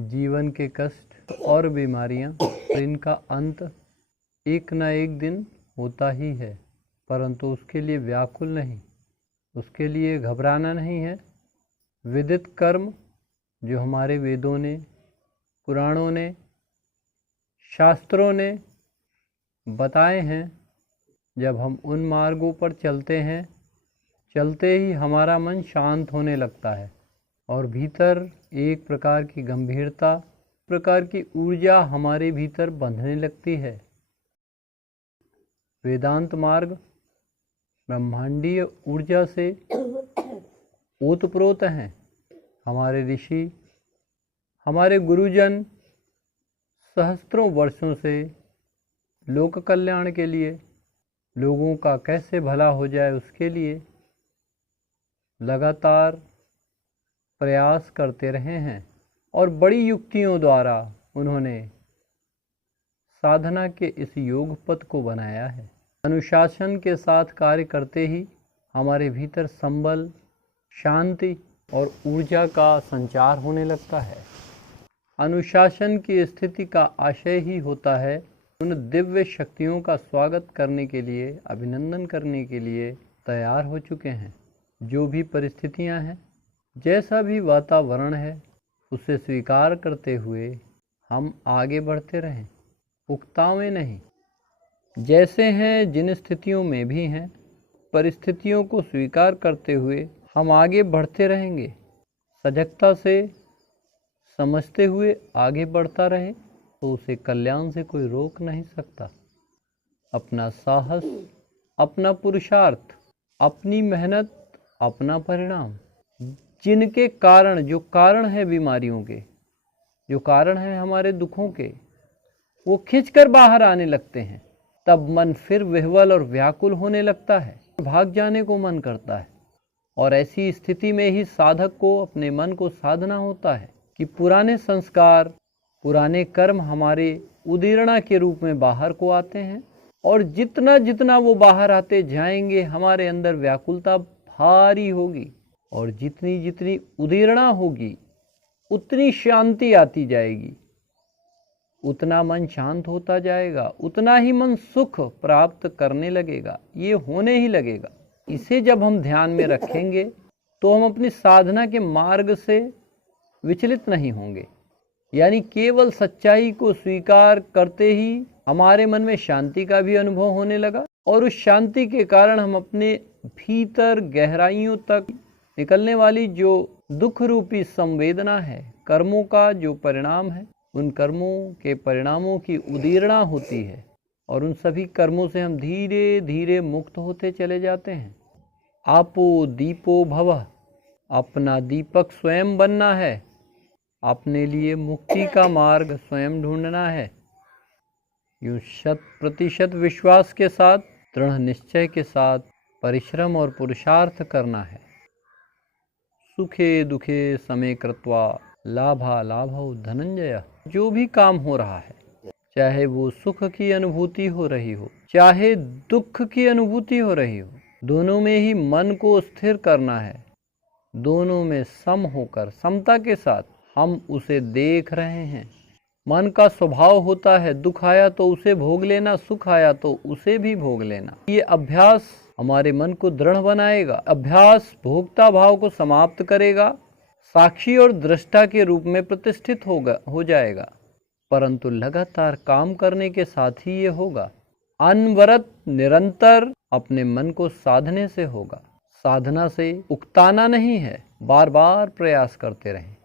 जीवन के कष्ट और बीमारियां, इनका अंत एक न एक दिन होता ही है, परंतु उसके लिए व्याकुल नहीं, उसके लिए घबराना नहीं है। विदित कर्म जो हमारे वेदों ने, पुराणों ने, शास्त्रों ने बताए हैं, जब हम उन मार्गों पर चलते हैं, चलते ही हमारा मन शांत होने लगता है और भीतर एक प्रकार की गंभीरता, प्रकार की ऊर्जा हमारे भीतर बंधने लगती है। वेदांत मार्ग ब्रह्मांडीय ऊर्जा से ओतप्रोत हैं। हमारे ऋषि, हमारे गुरुजन सहस्त्रों वर्षों से लोक कल्याण के लिए, लोगों का कैसे भला हो जाए उसके लिए लगातार प्रयास करते रहे हैं और बड़ी युक्तियों द्वारा उन्होंने साधना के इस योग पथ को बनाया है। अनुशासन के साथ कार्य करते ही हमारे भीतर संबल, शांति और ऊर्जा का संचार होने लगता है। अनुशासन की स्थिति का आशय ही होता है उन दिव्य शक्तियों का स्वागत करने के लिए, अभिनंदन करने के लिए तैयार हो चुके हैं। जो भी परिस्थितियां हैं, जैसा भी वातावरण है, उसे स्वीकार करते हुए हम आगे बढ़ते रहें, उकतावें नहीं। जैसे हैं, जिन स्थितियों में भी हैं, परिस्थितियों को स्वीकार करते हुए हम आगे बढ़ते रहेंगे। सजगता से समझते हुए आगे बढ़ता रहे तो उसे कल्याण से कोई रोक नहीं सकता। अपना साहस, अपना पुरुषार्थ, अपनी मेहनत, अपना परिणाम, जिनके कारण, जो कारण है बीमारियों के, जो कारण है हमारे दुखों के, वो खिंचकर बाहर आने लगते हैं। तब मन फिर विह्वल और व्याकुल होने लगता है, भाग जाने को मन करता है। और ऐसी स्थिति में ही साधक को अपने मन को साधना होता है कि पुराने संस्कार, पुराने कर्म हमारे उदीरणा के रूप में बाहर को आते हैं और जितना जितना वो बाहर आते जाएंगे, हमारे अंदर व्याकुलता भारी होगी और जितनी जितनी उदीरणा होगी उतनी शांति आती जाएगी, उतना मन शांत होता जाएगा, उतना ही मन सुख प्राप्त करने लगेगा। ये होने ही लगेगा। इसे जब हम ध्यान में रखेंगे तो हम अपनी साधना के मार्ग से विचलित नहीं होंगे। यानी केवल सच्चाई को स्वीकार करते ही हमारे मन में शांति का भी अनुभव होने लगा और उस शांति के कारण हम अपने भीतर गहराइयों तक निकलने वाली जो दुख रूपी संवेदना है, कर्मों का जो परिणाम है, उन कर्मों के परिणामों की उदीरणा होती है और उन सभी कर्मों से हम धीरे धीरे मुक्त होते चले जाते हैं। आपो दीपो भवः, अपना दीपक स्वयं बनना है, अपने लिए मुक्ति का मार्ग स्वयं ढूंढना है। यूं 100% विश्वास के साथ, दृढ़ निश्चय के साथ परिश्रम और पुरुषार्थ करना है। सुखे दुखे समे कृत्वा लाभा लाभौ धनंजय। जो भी काम हो रहा है, चाहे वो सुख की अनुभूति हो रही हो, चाहे दुख की अनुभूति हो रही हो, दोनों में ही मन को स्थिर करना है। दोनों में सम होकर, समता के साथ हम उसे देख रहे हैं। मन का स्वभाव होता है दुख आया तो उसे भोग लेना, सुख आया तो उसे भी भोग लेना। ये अभ्यास हमारे मन को दृढ़ बनाएगा। अभ्यास भोक्ता भाव को समाप्त करेगा, साक्षी और दृष्टा के रूप में प्रतिष्ठित हो जाएगा। परंतु लगातार काम करने के साथ ही ये होगा। अनवरत निरंतर अपने मन को साधने से होगा। साधना से उकताना नहीं है, बार बार प्रयास करते रहें।